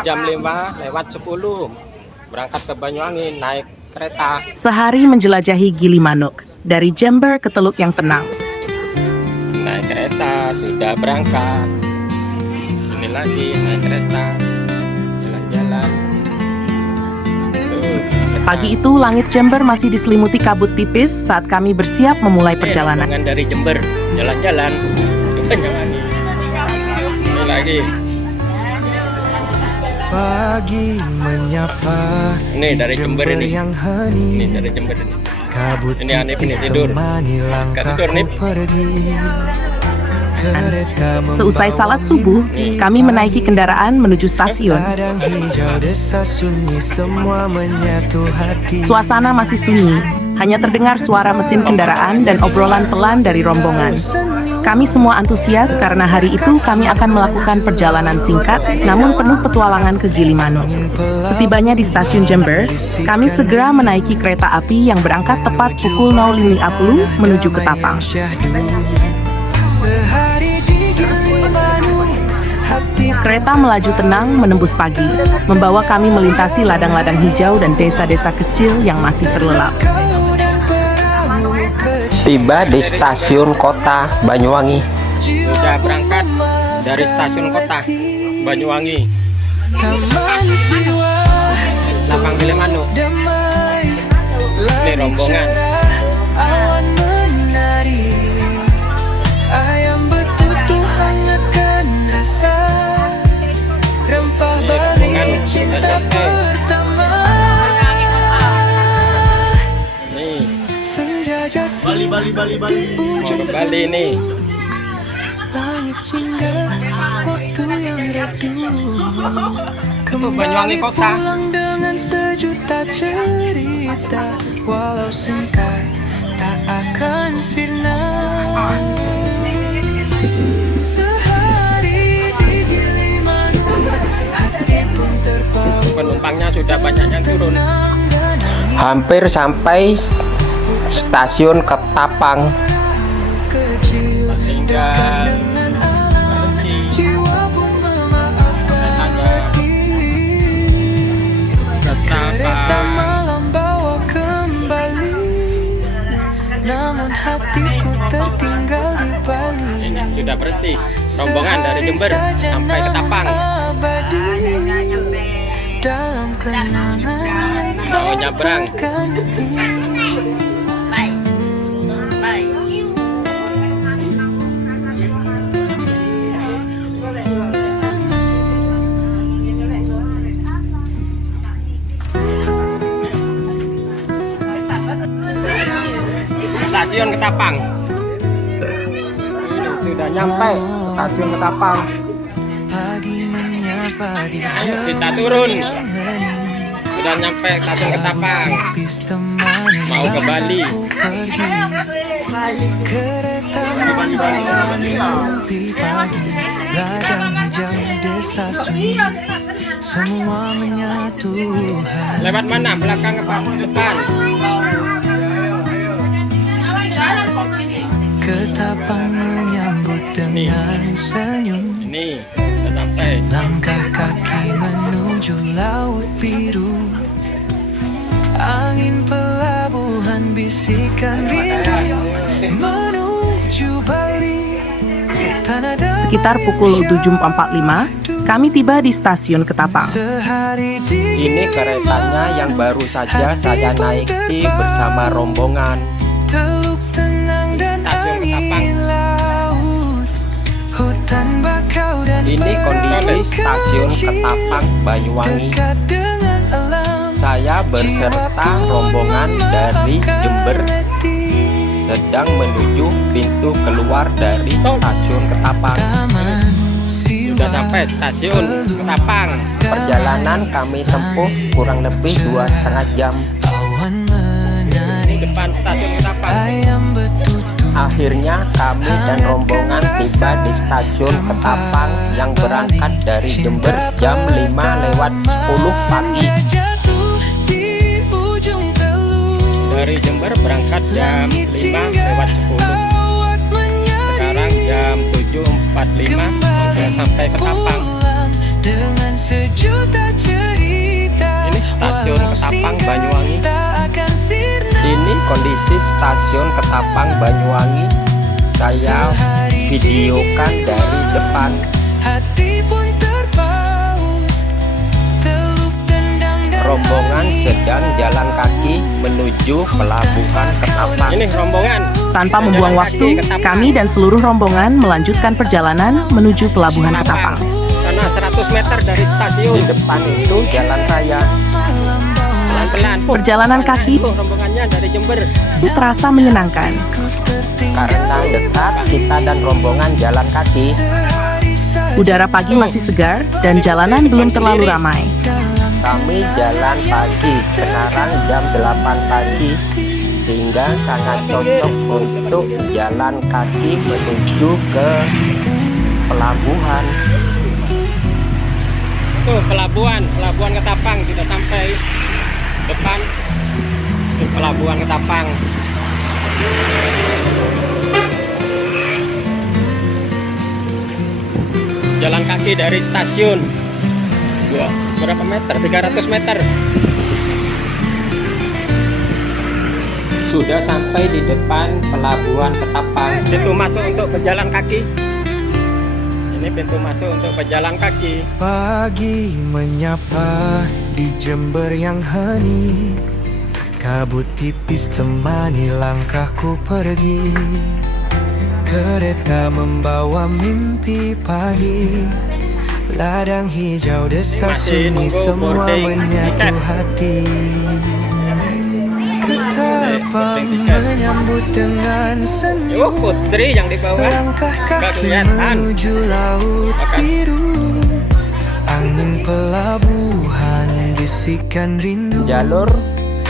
jam 5 lewat 10 berangkat ke Banyuwangi naik kereta. Sehari menjelajahi Gilimanuk, dari Jember ke Teluk yang tenang. Naik kereta, sudah berangkat. Ini lagi naik kereta, jalan-jalan. Pagi itu langit Jember masih diselimuti kabut tipis saat kami bersiap memulai perjalanan. Rombongan dari Jember, jalan-jalan ke Banyuwangi. Ini lagi. Pagi menyapa Ini dari Jember ini. yang hening. Ini dari Jember ini. Kabut Ini Hanif ini tipis tidur. temani Gak langkahku tidur, Nip. pergi. Kereta Seusai salat subuh, kami menaiki kendaraan menuju stasiun. padang hijau desa sunyi semua menyatu hati. Suasana masih sunyi, hanya terdengar suara mesin kendaraan dan obrolan pelan dari rombongan. Kami semua antusias karena hari itu kami akan melakukan perjalanan singkat namun penuh petualangan ke Gilimanuk. Setibanya di stasiun Jember, kami segera menaiki kereta api yang berangkat tepat pukul 05.50 menuju ke Tapang. Sehari di Gilimanuk, hati Kereta melaju tenang menembus pagi, membawa kami melintasi ladang-ladang hijau dan desa-desa kecil yang masih terlelap. kau dan perahu kecil. Tiba di stasiun kota Banyuwangi. Sudah berangkat dari stasiun kota Banyuwangi. Taman Siwa Lapang Gilimanuk. damai, Ini rombongan. awan menari, ayam betutu hangatkan rasa, rempah Ini Bali rombongan. cinta Sudah sampai. pertama. Nih, Senja jatuh Bali. di mau ke ujung Bali nih. langit hingga waktu yang redup. Banyuwangi Kembali kota. pulang dengan sejuta cerita, walau singkat tak akan sirna. Sehari di Gilimanuk, hati pun terpaut. Penumpangnya sudah banyak yang turun. Tenang dan angin Hampir sampai stasiun Ketapang. kecil Tinggal dengan alam, jiwa pun memaafkan hati. Kereta Ketapang. malam bawa kembali, namun hatiku tertinggal di Bali. Ini sudah berhenti. Rombongan dari Jember sampai Ketapang. Abadi dalam kenangan yang Mau nyabrang. ganti. Stasiun Ketapang. Ini sudah nyampe stasiun Ketapang. Pagi menyapa di Ayo kita turun. yang hening. Sudah nyampe stasiun Ketapang. Tipis temani Mau ke Bali. langkahku pergi. Kereta mimpi pagi, ladang hijau desa sunyi, semua menyatu hati. Lewat mana? Belakang apa depan? Ketapang menyambut dengan senyum, Ini sudah sampai. langkah kaki menuju laut biru. Angin pelabuhan bisikan rindu menuju Bali. Tanah damai Sekitar pukul 7.45, kami tiba di stasiun Ketapang. sehari di Ini keretanya yang baru saja saya naiki bersama rombongan. Teluk tenang dan Stasiun Ketapang. angin laut, hutan bakau dan Ini kondisi stasiun perbukitan Ketapang Banyuwangi. dekat dengan alam. Saya beserta rombongan dari Jember sedang menuju pintu keluar dari stasiun Ketapang. Sudah sampai stasiun Ketapang. Perjalanan kami tempuh kurang lebih 2,5 jam. Di depan stasiun Ketapang. Akhirnya kami dan rombongan tiba di stasiun Ketapang yang berangkat dari Jember jam 5 lewat 10 pagi. Dari Jember berangkat jam 5 lewat 10. Sekarang jam 7.45 sudah sampai Ketapang. sejuta cerita. Ini stasiun Ketapang Banyuwangi. Akan sirna. Ini kondisi stasiun Ketapang Banyuwangi. Saya videokan dari depan. Hati pun terpaut, teluk tendang dan Rombongan sedang jalan kaki menuju pelabuhan Ketapang. Ini rombongan. Tanpa membuang waktu, kami dan seluruh rombongan melanjutkan perjalanan menuju pelabuhan Ketapang. Karena 100 meter dari stasiun. Di depan itu jalan raya. Pelan-pelan. Perjalanan kaki Rombongannya dari Jember. itu terasa menyenangkan. Karena dekat kita dan rombongan jalan kaki. Udara pagi masih segar dan jalanan belum terlalu ramai. Kami jalan pagi, sekarang jam 8 pagi, sehingga sangat cocok untuk jalan kaki menuju ke pelabuhan. Tuh pelabuhan Ketapang, kita sampai depan pelabuhan Ketapang. Jalan kaki dari stasiun. Berapa meter? 300 meter. Sudah sampai di depan pelabuhan Ketapang. Pintu masuk untuk pejalan kaki. Ini pintu masuk untuk pejalan kaki. Pagi menyapa di Jember yang hening, kabut tipis temani langkahku pergi. Kereta membawa mimpi pagi, ladang hijau desa sunyi semua menyatu hati. Ketapang menyambut dengan senyum, Putri yang di bawah. langkah kaki menuju laut biru. Angin pelabuhan bisikan rindu, Jalur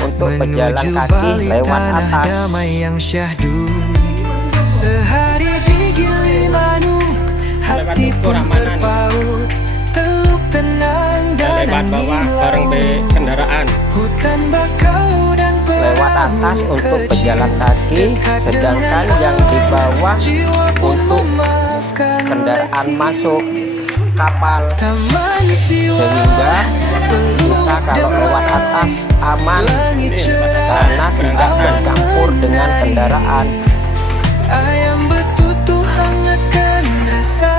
untuk pejalan menuju kaki balik lewat tanah atas. damai yang syahdu. Sehari di Gilimanuk, hati pun terpaut, teluk tenang dan Lewat bawah bareng angin laut. kendaraan. Hutan bakau dan Lewat atas untuk pejalan kaki, sedangkan yang di bawah untuk kendaraan masuk kapal. Sehingga kita kalau lewat atas aman karena tidak bercampur dengan kendaraan. Ayam betutu hangatkan rasa,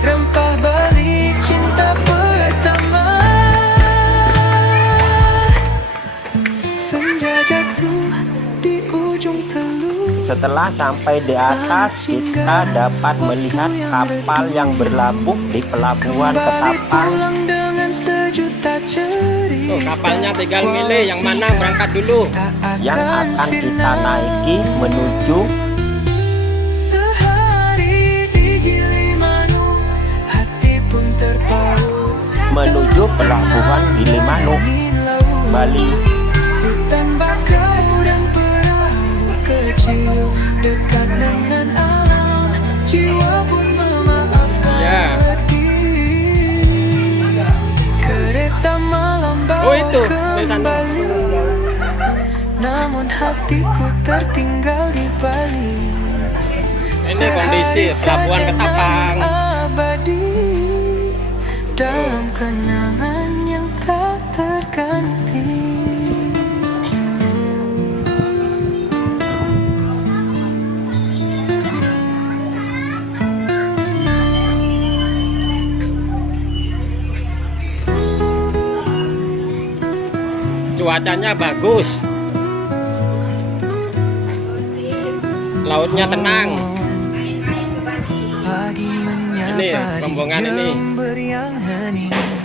rempah Bali cinta pertama. Senja jatuh di ujung teluk. Setelah sampai di atas, kita dapat melihat kapal yang berlabuh di pelabuhan Ketapang. Dengan sejuta cerita. Tuh, kapalnya tinggal milih yang mana berangkat dulu. Yang akan kita naiki menuju Sehari di Gilimanuk, hati pun terpaut, menuju pelabuhan Gilimanuk, Bali. hutan bakau dan perahu kecil dekat dengan alam, jiwa pun memaafkan hati. Kereta malam bawa kembali, namun hatiku tertinggal di Bali. Ini kondisi pelabuhan Ketapang. Abadi dalam kenangan yang tak terganti. Cuacanya bagus, lautnya tenang. Ini rombongan ini.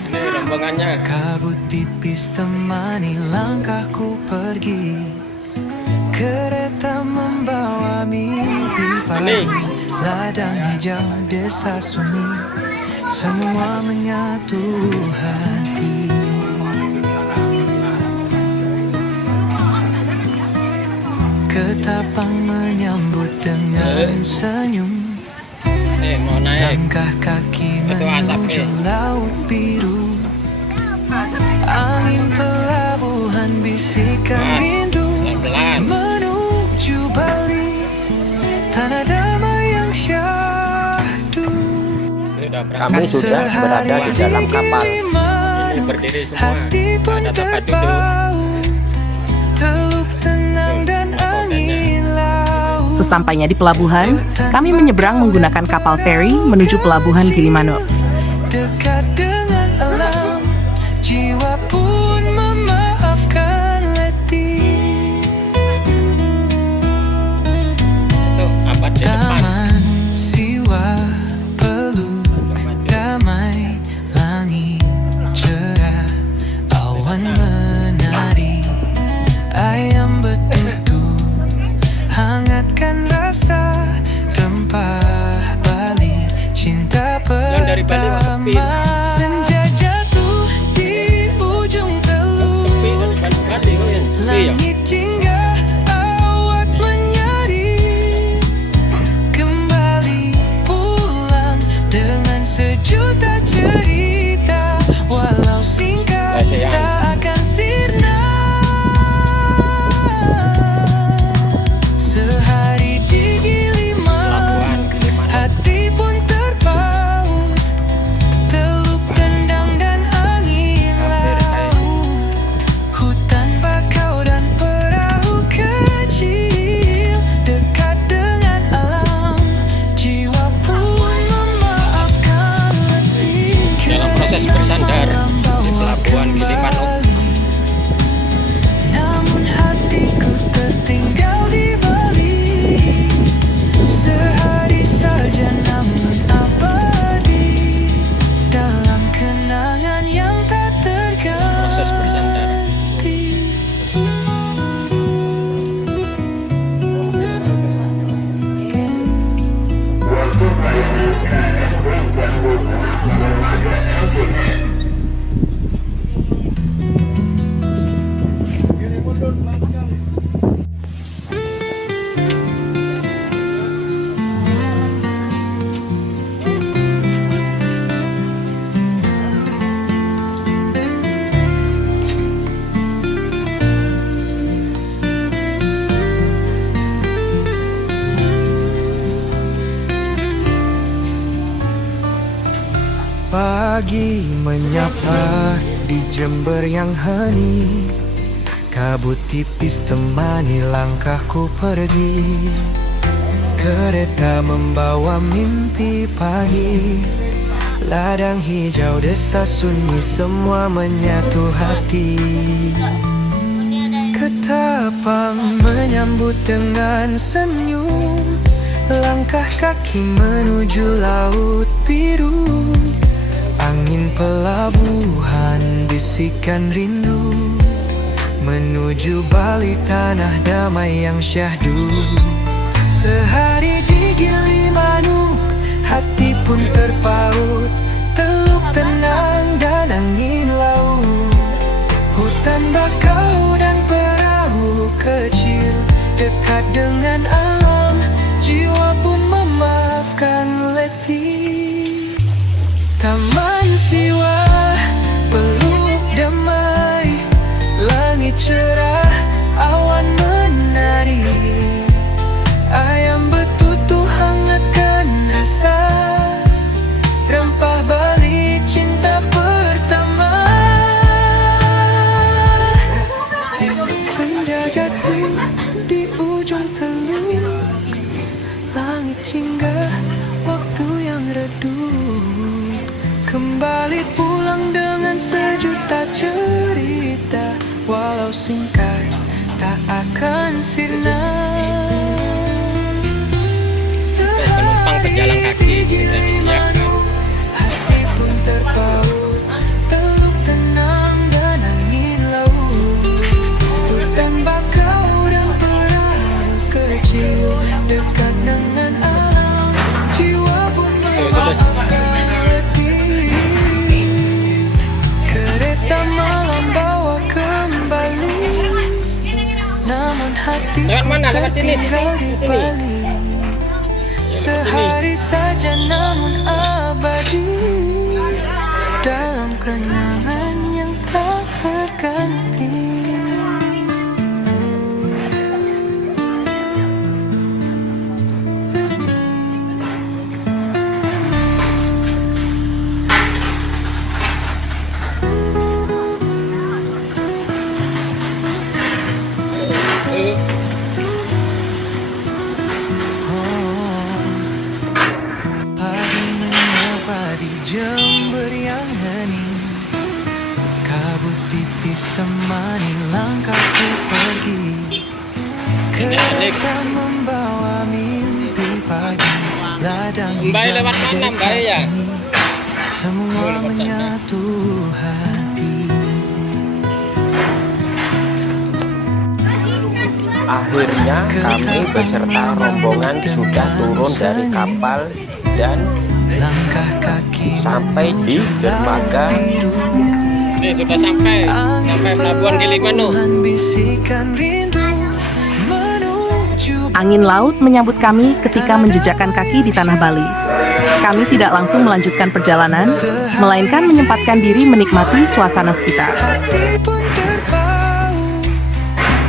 Ini rombongannya. Kabut tipis temani langkahku pergi. Kereta membawa mimpi pagi. Ladang hijau desa sunyi, semua menyatu hati. Ketapang menyambut dengan senyum, Mau naik. langkah kaki Itu menuju asapnya. laut biru. Angin pelabuhan bisikan Mas, rindu, pelan-pelan. menuju Bali, tanah damai yang syahdu. Ini udah kami sudah berada di dalam kapal. Ini berdiri semua, ada tempat duduk. Sesampainya di pelabuhan, kami menyeberang menggunakan kapal feri menuju pelabuhan Gilimanuk. Dekat dengan alam, jiwa pun memaafkan letih. Itu abad di depan. Taman siwa peluh, damai langit cerah, awan menari, ayam betutu, hangatkan rasa rempah Bali, cinta Yang dari Bali mah sepi. pertama. Senja jatuh di ujung teluk, Sepi dari Bali, oh yang sepi ya. langit jingga awak menyari, kembali pulang dengan sejuta cerita, walau singkat Sayang. tak akan sirna. Sehari di Pelabuhan Gilimanuk, Gilimanuk. hati pun terpaut, teluk tendang dan angin laut, hutan bakau dan perahu kecil, dekat dengan alam, jiwa pun memaafkan letih. Dalam proses bersandar di pelabuhan Gilimanuk. Namun hatiku tertinggal di Bali, sehari saja namun abadi, dalam kenangan yang tak Proses bersandar. terganti. Pagi menyapa di Jember yang hening, kabut tipis temani langkahku pergi, kereta membawa mimpi pagi, ladang hijau desa sunyi semua menyatu hati. Ketapang menyambut dengan senyum, langkah kaki menuju laut biru, angin pelabuhan bisikan rindu, menuju Bali tanah damai yang syahdu. Sehari di Gilimanuk, hati pun terpaut, teluk tenang dan angin laut, hutan bakau dan perahu kecil, dekat dengan alam, jiwa pun memaafkan letih. Taman siwa peluk damai, langit cerah, awan menari, ayam betutu hangatkan rasa, rempah Bali cinta pertama. Senja jatuh di ujung teluk, langit jingga waktu yang redup, kembali pulang dengan sejuta cerita, walau singkat tak akan sirna. Penumpang pejalan kaki sudah disiapkan. Hati pun terpaut, teluk tenang dan angin laut, hutan bakau dan perahu kecil, dekat dengan alam, jiwa pun memaafkan letih. Kereta malam bawa kembali, namun hatiku Lewat mana? Lewat sini, tertinggal di sini. Bali. Sehari saja namun abadi, dalam kenangan yang tak terganti. Jember yang hening, kabut tipis temani langkahku pergi. Kereta membawa mimpi pagi, ladang hijau desa sunyi, semua menyatu hati. Akhirnya kami beserta rombongan sudah turun dari kapal dan Langkah kaki sampai di dermaga. Nih sudah sampai pelabuhan Gilimanuk. bisikan rindu menuju Angin laut menyambut kami ketika menjejakkan kaki di tanah Bali. Kami tidak langsung melanjutkan perjalanan, melainkan menyempatkan diri menikmati suasana sekitar. hati pun terbau,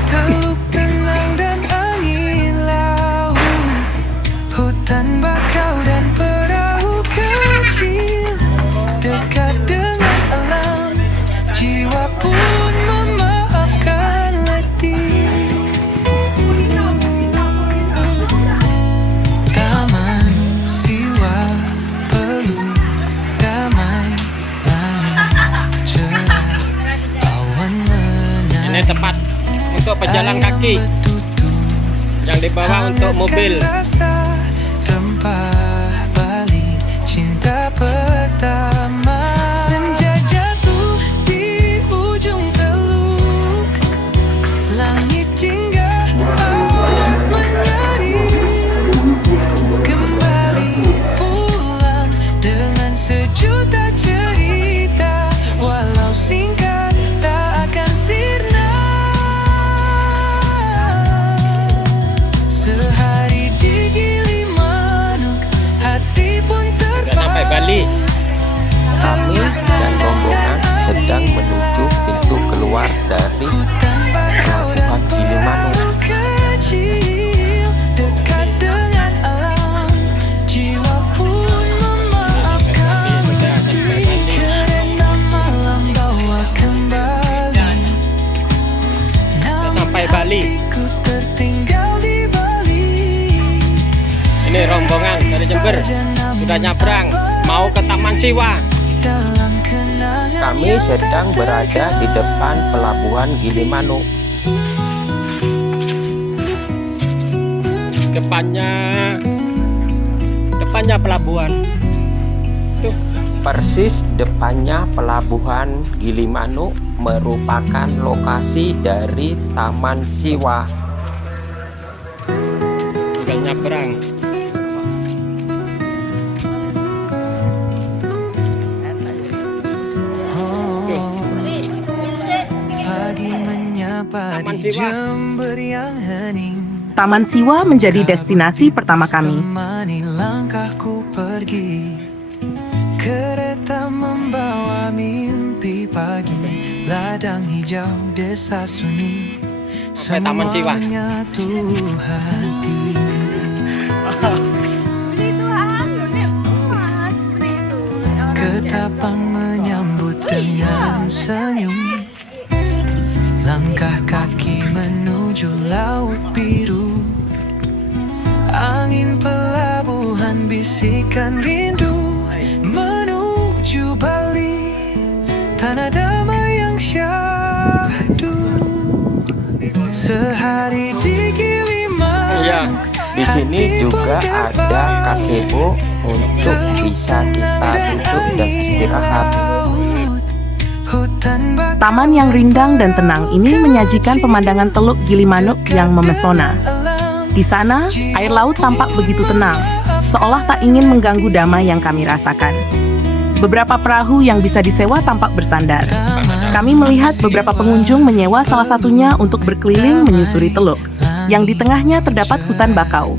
teluk tenang dan angin laut, hutan bakau dan perahu kecil, dekat dengan alam, jiwa pun memaafkan letih. Taman Siwa peluk damai, langit cerah, awan Ini menari, tempat untuk pejalan kaki yang dibawa untuk mobil. rasa rempah Bali, cinta pertama. Senja jatuh di ujung teluk, langit jingga laut menyari, kembali pulang dengan sejuta cerita, walau singkat tak akan sirna. Sehari di Gilimanuk, hati pun Sudah sampai Bali. Kami dan rombongan sedang menuju pintu keluar dari pelabuhan Gilimanuk. kecil, dekat dengan alam, jiwa pun memaafkan diri. Kereta malam bawa kembali Sampai Bali. hatiku tertinggal di Bali. Ini rombongan dari Jember sudah nyabrang mau ke Taman Siwa. Dalam kenangan Kami sedang berada di depan pelabuhan Gilimanuk. Depannya pelabuhan. Tuh, Persis depannya pelabuhan Gilimanuk merupakan lokasi dari Taman Siwa. sudah nyabrang. pagi menyapa Taman di Siwa. Jember yang hening, Taman Siwa menjadi destinasi pertama kami. temani langkahku pergi. Kereta membawa mimpi pagi, ladang hijau desa sunyi, Sampai Taman semua Siwa. menyatu hati. Ketapang menyambut dengan senyum, langkah kaki menuju laut biru, angin pelabuhan bisikan rindu menuju Bali, tanah damai yang syahdu. Sehari di Gilimanuk, Iya. Di sini juga ada gazebo untuk bisa kita duduk dan istirahat. Taman yang rindang dan tenang ini menyajikan pemandangan Teluk Gilimanuk yang memesona. Di sana, air laut tampak begitu tenang, seolah tak ingin mengganggu damai yang kami rasakan. Beberapa perahu yang bisa disewa tampak bersandar. Kami melihat beberapa pengunjung menyewa salah satunya untuk berkeliling menyusuri teluk, yang di tengahnya terdapat hutan bakau.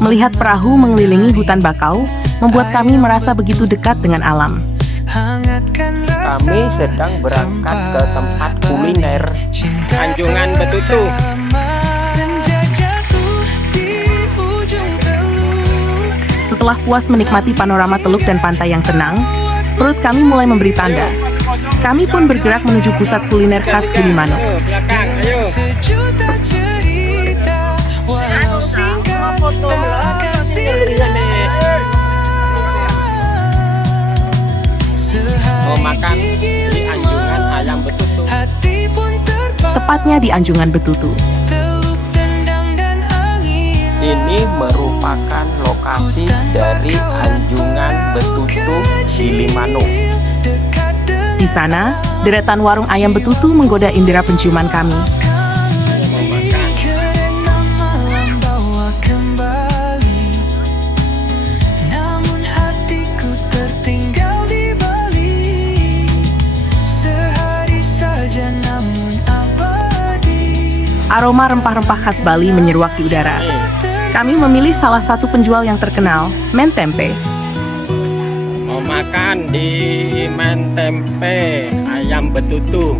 Melihat perahu mengelilingi hutan bakau, membuat kami merasa begitu dekat dengan alam. Kami sedang berangkat ke tempat kuliner. Anjungan Betutu. Setelah puas menikmati panorama teluk dan pantai yang tenang, perut kami mulai memberi tanda. Kami pun bergerak menuju pusat kuliner khas Gilimanuk. Belakang, ayo. Sejuta cerita, walau singkat tak akan sirna. mau makan di Anjungan Ayam Betutu. Tepatnya di Anjungan Betutu. Ini merupakan lokasi dari Anjungan Betutu Gilimanuk. Di sana, deretan warung ayam betutu menggoda indera penciuman kami. Mau makan. Aroma rempah-rempah khas Bali menyeruak di udara. Kami memilih salah satu penjual yang terkenal, Men Tempe. Mau makan di Men Tempe Ayam Betutu.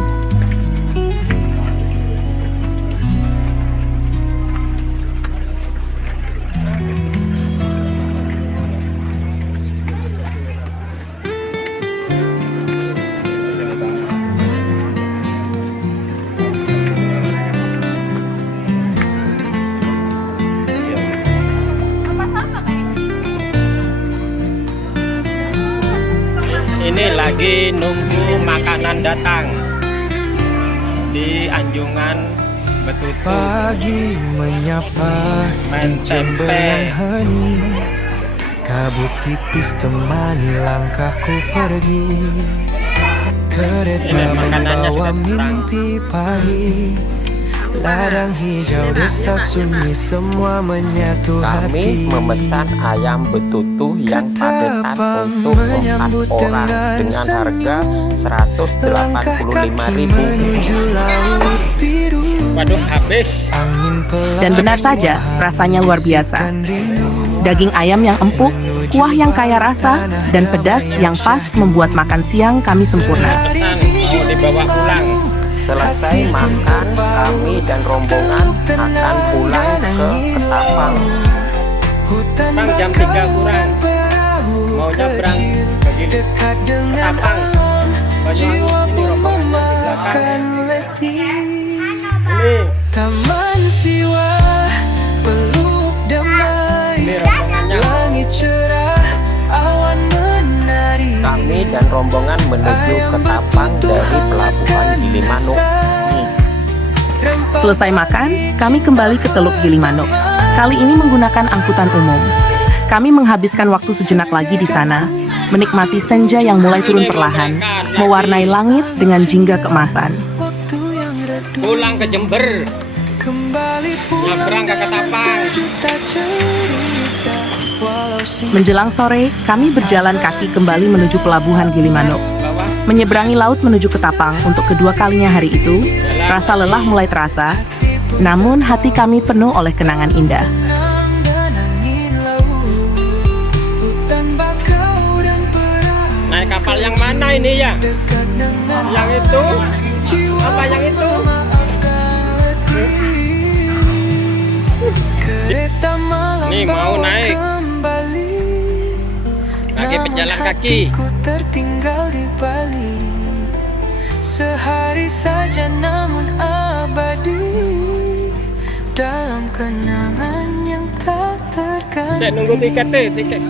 Ini lagi nunggu makanan datang di Anjungan Betutu. Pagi menyapa di Men Jember Tempe. yang hening, kabut tipis temani langkahku pergi. Kereta Ini makanannya membawa sudah datang. mimpi pagi, ladang hijau desa sunyi semua menyatu Kami hati. memesan ayam betutu yang padetan untuk 4 orang dengan harga Rp185.000. Menuju laut biru, Waduh, habis. angin pelan Dan benar saja, rasanya luar biasa. Daging ayam yang empuk, kuah yang kaya rasa, dan pedas yang pas membuat makan siang kami sempurna. Pesan mau dibawa pulang. Selesai makan, kami dan rombongan akan pulang ke Ketapang. Bang, jam 3 kurang. Mau nyebrang ke Gili. Ketapang. Banyuwangi, ini rombongannya di belakang. Ini, Taman Siwa, peluk damai, ini rombongannya. langit cerah, awan menari. Kami dan rombongan menuju Ketapang dari Pelabuhan Gilimanuk. Selesai makan, kami kembali ke Teluk Gilimanuk. Kali ini menggunakan angkutan umum. Kami menghabiskan waktu sejenak lagi di sana, menikmati senja yang mulai turun perlahan, mewarnai langit dengan jingga keemasan. Waktu yang redup Pulang ke Jember. kembali pulang Nyebrang ke dengan Ketapang. sejuta cerita. Walau singkat Menjelang sore, kami berjalan kaki kembali menuju Pelabuhan Gilimanuk. Bawah. Menyeberangi laut menuju Ketapang untuk kedua kalinya hari itu, rasa lelah mulai terasa, namun hati kami penuh oleh kenangan indah. dan angin laut, hutan bakau dan perahu. Naik kapal yang mana ini ya? Dekat dengan Yang itu? jiwa Apa yang itu? memaafkan letih. Kereta malam Nih, mau bawa naik. kembali. Lagi Namun pejalan kaki. hatiku tertinggal di Bali. Sehari saja namun abadi, dalam kenangan yang tak terganti. Saya nunggu tiket deh, tiket.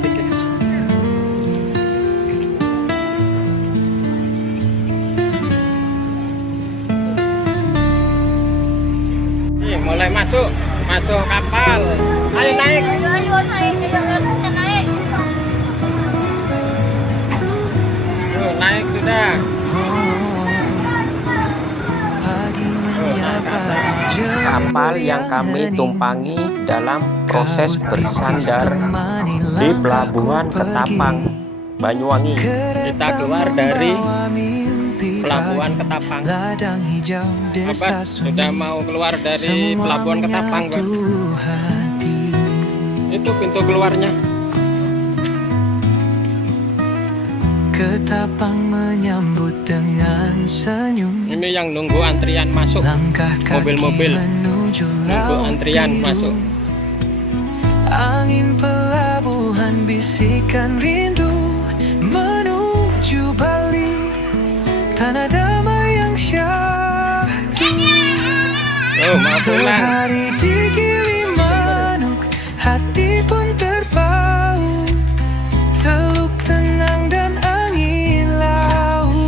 Nih, mulai masuk kapal. Ayo naik. Ayo naik, naik. Tuh, naik sudah. Pagi menyapa di Kapal yang kami tumpangi dalam proses bersandar di Pelabuhan Ketapang, Banyuwangi. Kita keluar dari Pelabuhan Ketapang. ladang hijau Abah desa sudah sunyi, mau keluar dari semua Pelabuhan Ketapang, Bang. menyatu hati. Itu pintu keluarnya. Ketapang menyambut dengan senyum, Ini yang nunggu antrian masuk. langkah kaki Mobil-mobil menuju nunggu laut antrian biru. masuk. Angin pelabuhan bisikan rindu menuju Bali, tanah damai yang syahdu. Oh, mau pulang. Sehari di Gilimanuk, hati pun terpaut, teluk tenang dan angin laut.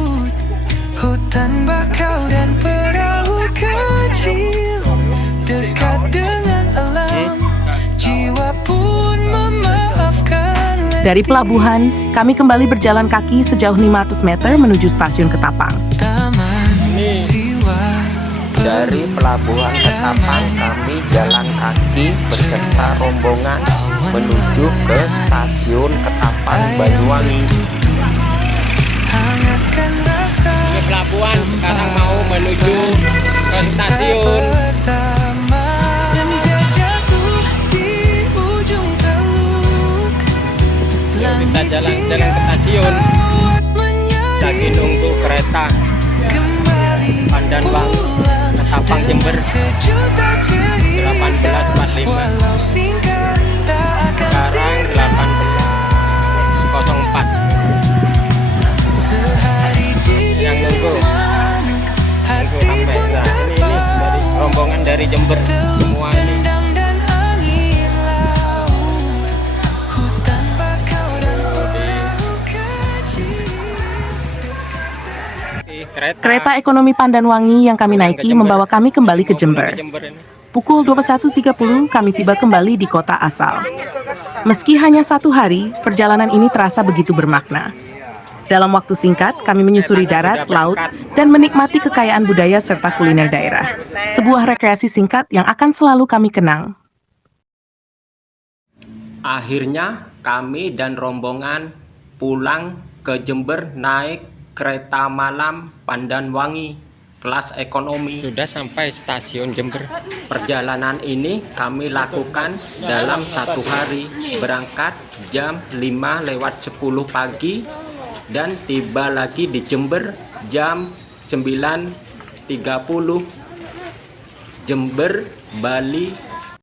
Dari pelabuhan, kami kembali berjalan kaki sejauh 500 meter menuju stasiun Ketapang. Dari pelabuhan Ketapang kami jalan kaki beserta rombongan menuju ke stasiun Ketapang Banyuwangi. Ini pelabuhan, sekarang mau menuju ke stasiun. Yuk kita jalan-jalan ke stasiun. Lagi nunggu kereta Pandanwangi Ketapang Jember 18.45. Sekarang 18.04. Yang nunggu sampai. Nah ini dari rombongan dari Jember semua ini. Kereta ekonomi Pandanwangi yang kami naiki membawa kami kembali ke Jember. Pukul 21.30 kami tiba kembali di kota asal. Meski hanya 1 hari, perjalanan ini terasa begitu bermakna. Dalam waktu singkat, kami menyusuri darat, laut, dan menikmati kekayaan budaya serta kuliner daerah. Sebuah rekreasi singkat yang akan selalu kami kenang. Akhirnya kami dan rombongan pulang ke Jember naik kereta malam Pandanwangi kelas ekonomi. Sudah sampai stasiun Jember. Perjalanan ini kami lakukan dalam 1 hari, berangkat jam 5:10 pagi dan tiba lagi di Jember jam 9.30. Jember, Bali,